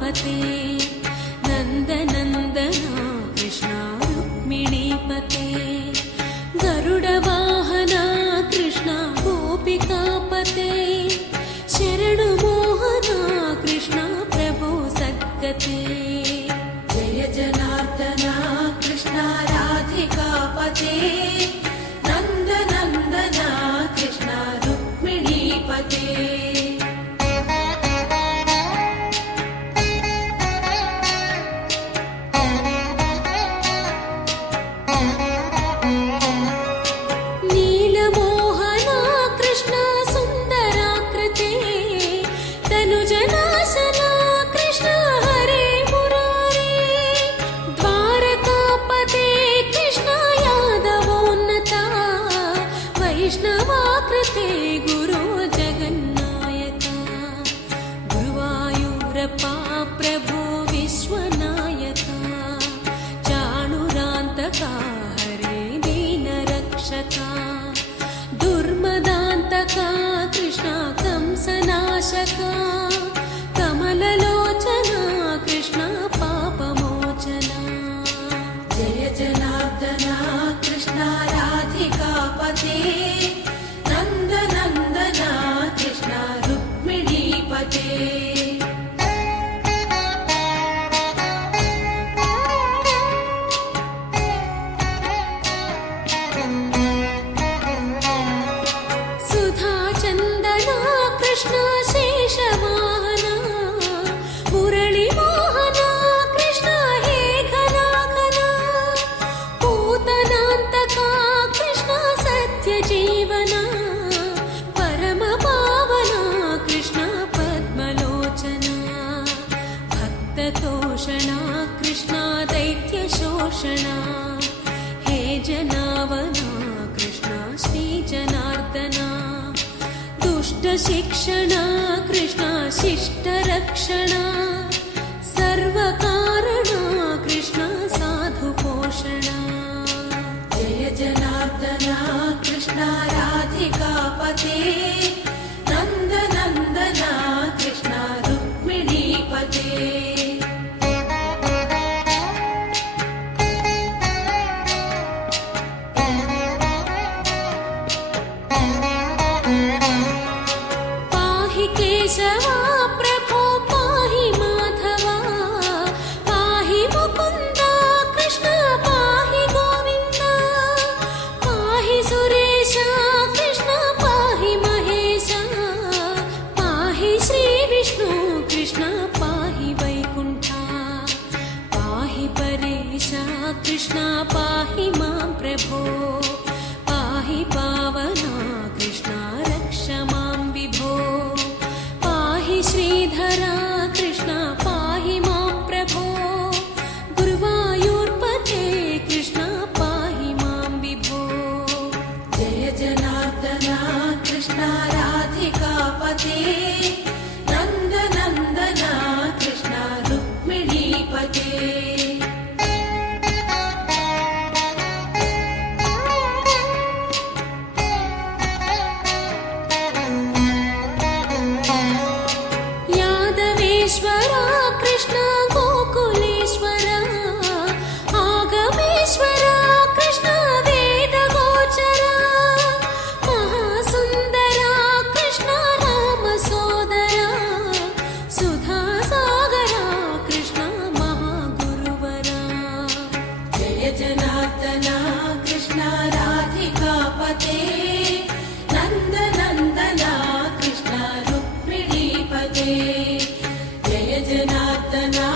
गोपिकापते नन्दनन्दना कृष्ण रुक्मिणीपते गरुडवाहना कृष्ण गोपिकापते शरणुमोहना कृष्ण प्रभो सद्गते जय जनार्दना कृष्ण राधिकापते नन्दनन्दना कृष्ण रुक्मिणीपते वैष्णवाकृते गुरो जगन्नायका गुरुवायूरप्पा प्रभो विश्वनायका चाणुरान्तका हरे दीनरक्षका दुर्मदान्तका कृष्ण कंसनाशका कमललोचना कृष्ण पापमोचना जय जनार्दना कृष्ण राधिकापते नन्दनन्दना कृष्ण रुक्मिणीपते सुधाचन्दना कृष्ण शेषवाहना मुरळीमोहना कृष्ण हे घनाघना पूतनान्तका कृष्ण सत्यजीवना परमपावना कृष्ण पद्मलोचना भक्ततोषणा कृष्ण दैत्यशोषणा हे जनावना कृष्ण श्रीजनार्दना दुष्टशिक्षणा कृष्ण शिष्टरक्षणा सर्वकारणा कृष्ण साधुपोषणा जय जनार्दना कृष्ण राधिकापते नन्दनन्दना कृष्ण रुक्मिणीपते केशवा प्रभो पाहि माधवा पाहि मुकुन्द कृष्ण पाहि गोविन्द पाहि सुरेश कृष्ण पाहि महेश पाहि श्रीविष्णु कृष्ण पाहि वैकुण्ठ पाहि परेश कृष्ण पाहि मां प्रभो पाहि पावना कृष्ण रक्ष मां विभो श्रीधरा कृष्ण पाहि मां प्रभो गुरुवायूर्पते कृष्ण पाहि मां विभो जय जनार्दना कृष्ण राधिकापते नन्दनन्दना कृष्ण रुक्मिणीपते ईश्वरा कृष्ण गोकुलेश्वरा आगमेश्वरा कृष्ण वेदगोचरा महासुन्दरा कृष्ण रामसोदरा सुधासागरा कृष्ण महागुरुवरा जय जनार्दना कृष्ण राधिकापते नन्दनन्दना कृष्ण रुक्मिणीपते जनार्दना